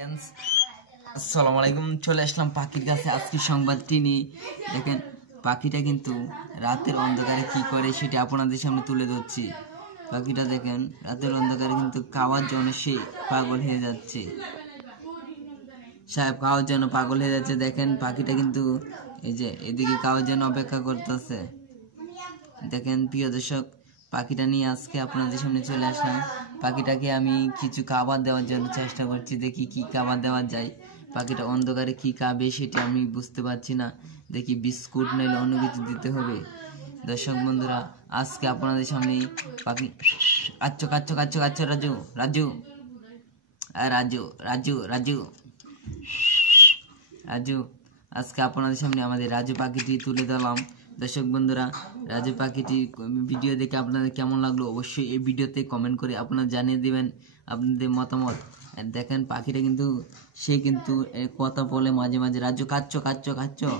আসসালামু আলাইকুম। চলে আসলাম পাখির কাছে আজকে সংবাদটি নিয়ে। দেখেন পাখিটা কিন্তু রাতের অন্ধকারে কি করে সেটা আপনাদের সামনে তুলে ধরছি। পাখিটা দেখেন রাতের অন্ধকারে কিন্তু খাওয়ার জন্য সে পাগল হয়ে যাচ্ছে। সাহেব খাওয়ার জন্য পাগল হয়ে যাচ্ছে। দেখেন পাখিটা কিন্তু এই যে এদিকে খাওয়ার জন্য অপেক্ষা করতেছে। দেখেন প্রিয় দর্শক, পাখিটা নিয়ে আজকে আপনাদের সামনে চলে আসলাম। পাখিটাকে আমি কিছু খাবার দেওয়ার জন্য চেষ্টা করছি, দেখি কি খাবার দেওয়া যায়। পাখিটা অন্ধকারে কি খাবে সেটা আমি বুঝতে পারছি না। দেখি বিস্কুট নইলে অন্য কিছু দিতে হবে। দর্শক বন্ধুরা, আজকে আপনাদের সামনে পাখি কাচ্চো কাচ্চো কাচ্চো কাচ্চো রাজু রাজু রাজু রাজু রাজু রাজু আজকে আপনাদের সামনে আমাদের রাজু পাখিটি তুলে ধরলাম। দর্শক বন্ধুরা, রাজু পাখিটি ভিডিও দেখে আপনাদের কেমন লাগলো অবশ্যই এই ভিডিওতে কমেন্ট করে আপনারা জানিয়ে দিবেন আপনাদের মতামত। দেখেন পাখিটা কিন্তু সে কিন্তু কথা বলে মাঝে মাঝে, রাজু কাচ্চো কাচ্চো কাচ্চো।